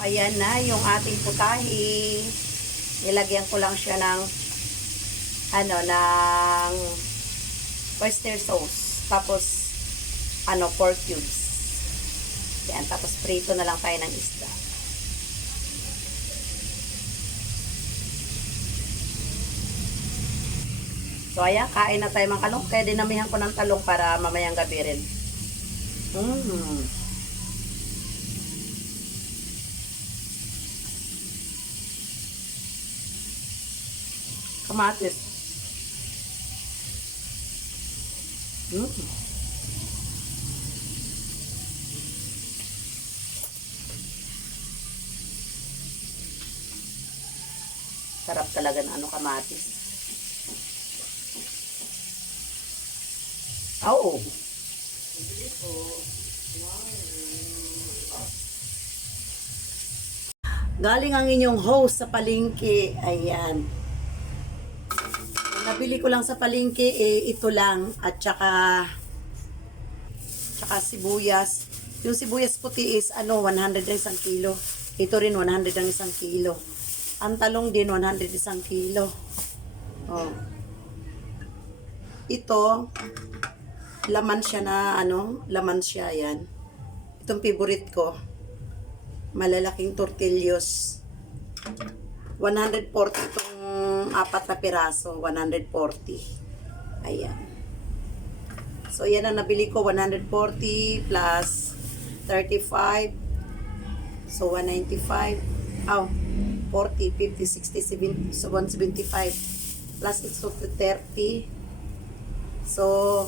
Ayan na yung ating putahe. Nilagyan ko lang siya ng ng oyster sauce. Tapos 4 cubes. Yan, tapos prito na lang tayo ng isda. So ayan, kain na tayo mga kalong. Kaya dinamihan ko ng talong para mamayang gabi rin. Kamatis. Sarap talaga ng kamatis. Oo. Galing ang inyong host sa palengke. Ayan. Nabili ko lang sa palengke, ito lang. At saka sibuyas. Yung sibuyas puti is 100 ang isang kilo. Ito rin 100 ang isang kilo. Ang talong din 100 isang kilo. Oh. Ito laman siya na laman siya yan. Itong favorite ko. Malalaking tortillos. 140 itong 4 na piraso, 140. Ayan. So yan ang nabili ko, 140 plus 35. So 195. 40, 50, 60, 70, so 175. Plus it's 30. So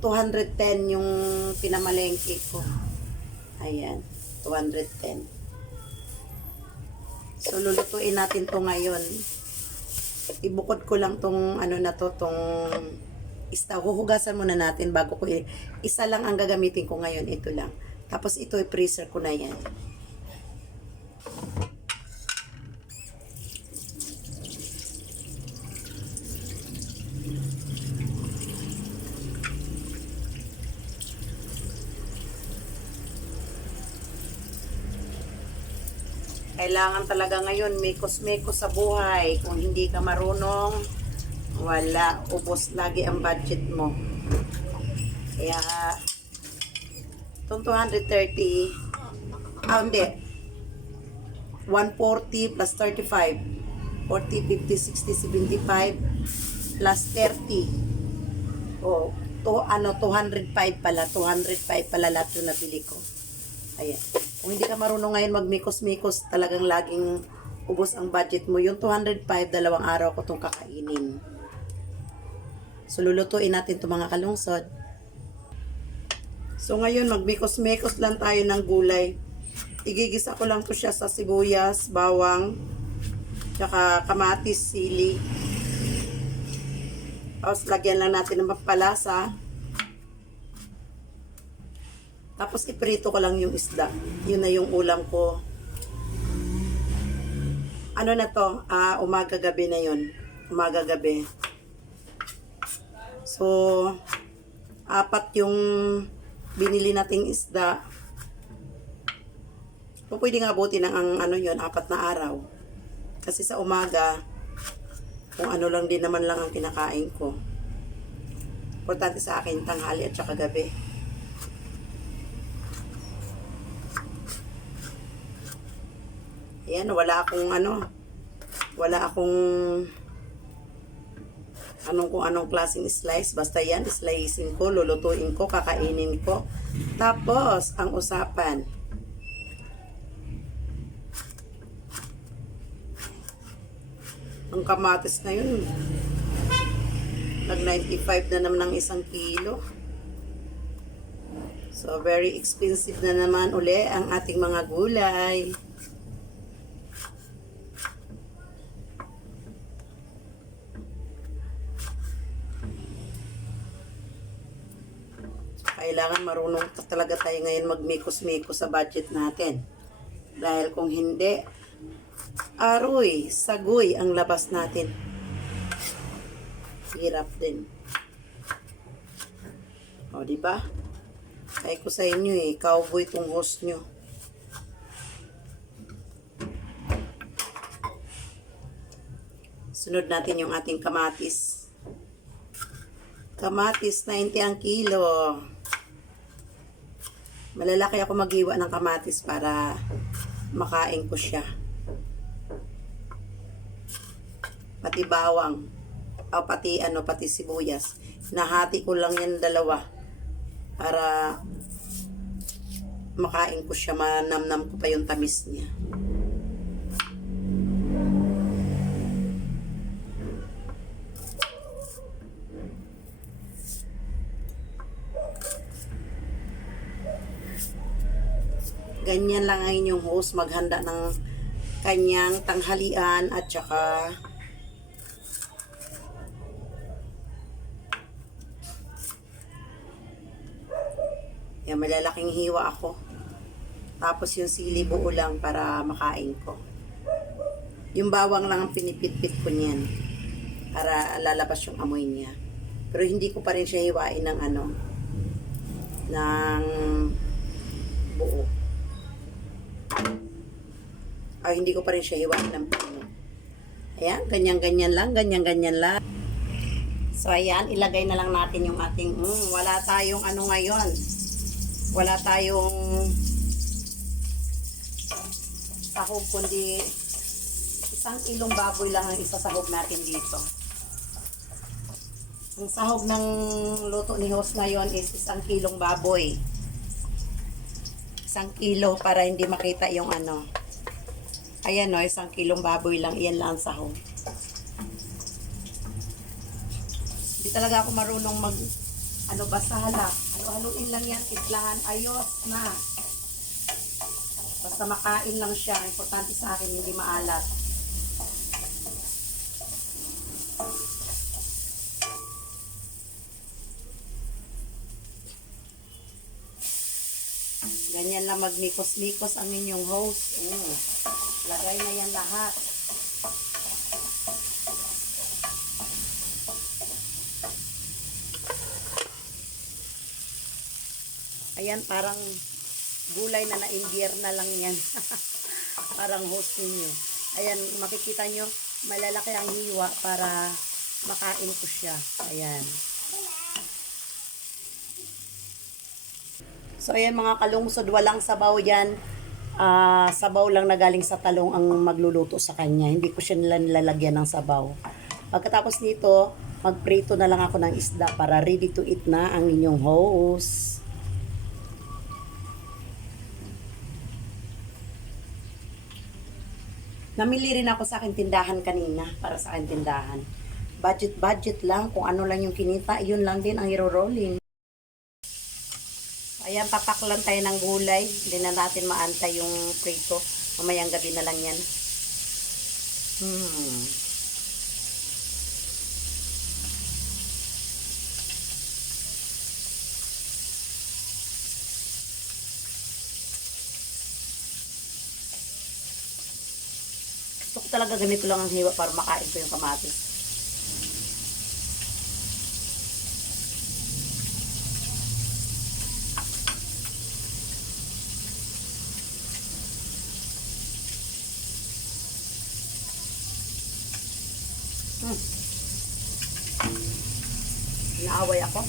210 yung pinamalengke ko. Ayan, 210. So lulutuin natin to ngayon. Ibukod ko lang tong tong isda. Huhugasan muna natin bago ko isa lang ang gagamitin ko ngayon, ito lang. Tapos ito i-freezer ko na yan. Kailangan talaga ngayon mekos-mekos sa buhay. Kung hindi ka marunong, wala. Ubos lagi ang budget mo. Kaya, itong 230, hindi. 140 plus 35. 40, 50, 60, 75 plus 30. Oh, 205 pala. 205 pala lahat yung nabili ko. Ayan. Kung hindi ka marunong ngayon magmikos-mikos, talagang laging ubos ang budget mo. Yung 205, 2 araw ko itong kakainin. So, lulutuin natin itong mga kalungsod. So, ngayon, magmikos-mikos lang tayo ng gulay. Igigisa ko lang to siya sa sibuyas, bawang, tsaka kamatis, sili. Tapos, lagyan lang natin ng pampalasa. Tapos iprito ko lang yung isda. Yun na yung ulam ko. Ano na to? Umaga-gabi na yun. Umaga-gabi. So, 4 yung binili nating isda. So, pwede nga abutin ng 4 na araw. Kasi sa umaga, kung ano lang din naman lang ang kinakain ko. Importante sa akin, tanghali at saka gabi. Ayan, wala akong kung anong klaseng slice. Basta yan, slicein ko, lulutuin ko, kakainin ko. Tapos, ang usapan. Ang kamatis ngayon, nag-95 na naman ng 1 kilo. So, very expensive na naman uli ang ating mga gulay. Kailangan marunong talaga tayo ngayon magmikos-mikos sa budget natin. Dahil kung hindi, aroy, sagoy ang labas natin. Hirap din. O, diba? Kaya ko sa inyo cowboy tong host nyo. Sunod natin yung ating kamatis. Kamatis, 90 ang kilo. Malalaki ako maghiwa ng kamatis para makain ko siya. Pati bawang. O pati sibuyas. Nahati ko lang yan dalawa para makain ko siya, manamnam ko pa yung tamis niya. Ganyan lang ang inyong host maghanda ng kanyang tanghalian at saka yan, malalaking hiwa ako. Tapos yung sili buo lang para makain ko. Yung bawang lang ang pinipit-pit ko niyan para lalabas yung amoy niya. Pero hindi ko pa rin siya hiwain ng ng buo. Ay, hindi ko pa rin siya hiwain ng puno. Ayan, ganyan-ganyan lang, ganyan-ganyan lang. So, ayan, ilagay na lang natin yung ating, wala tayong ngayon. Wala tayong sahog, kundi 1 kilong baboy lang ang isasahog natin dito. Ang sahog ng luto ni host ngayon is 1 kilong baboy. 1 kilo para hindi makita yung Ayan o, 1 kilong baboy lang. Iyan lang ang sahog. Hindi talaga ako marunong basala. Halo-haluin lang yan. Tiplahan. Ayos na. Basta makain lang siya. Importante sa akin, hindi maalat. Ganyan lang maglikos-likos ang inyong host. Lagay na yan lahat. Ayan, parang gulay na na-imbier na lang yan. Parang host ninyo. Ayan, makikita nyo, malalaki ang hiwa para makain ko siya. Ayan. So, ayan mga kalungsod, walang sabaw yan. Sabaw lang na galing sa talong ang magluluto sa kanya. Hindi ko siya nilalagyan ng sabaw. Pagkatapos nito, magprito na lang ako ng isda para ready to eat na ang inyong host. Namili rin ako sa aking tindahan kanina, para sa aking tindahan. Budget lang, kung ano lang yung kinita, yun lang din ang iro-rolling. Ayan, papaklan tayo ng gulay. Hindi na natin maantay yung prito. Mamayang gabi na lang yan. Gusto ko talaga ganito lang ang hiwa para makain ko yung kamatis. Naaway ako.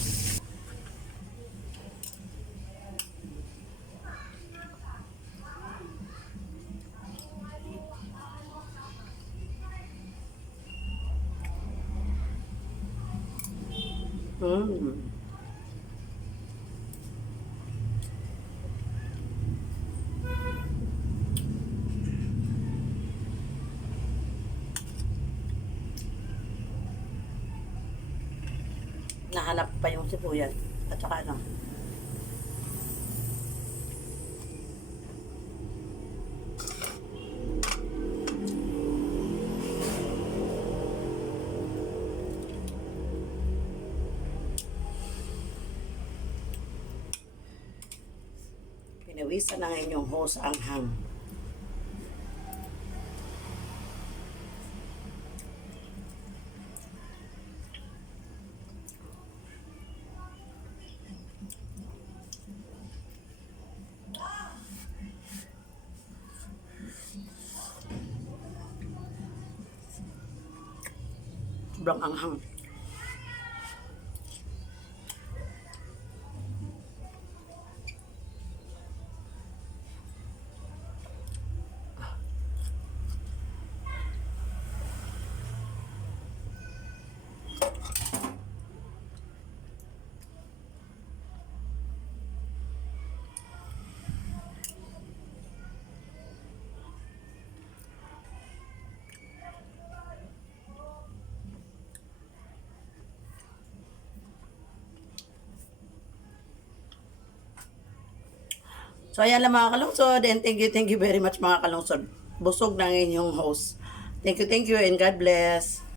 Nahanap pa yung sibuyas at saka pinawisan ng inyong host ang hang. Sobrang anghang. So, ayan lang mga kalungsod. And thank you very much mga kalungsod. Busog na ang inyong host. Thank you, and God bless.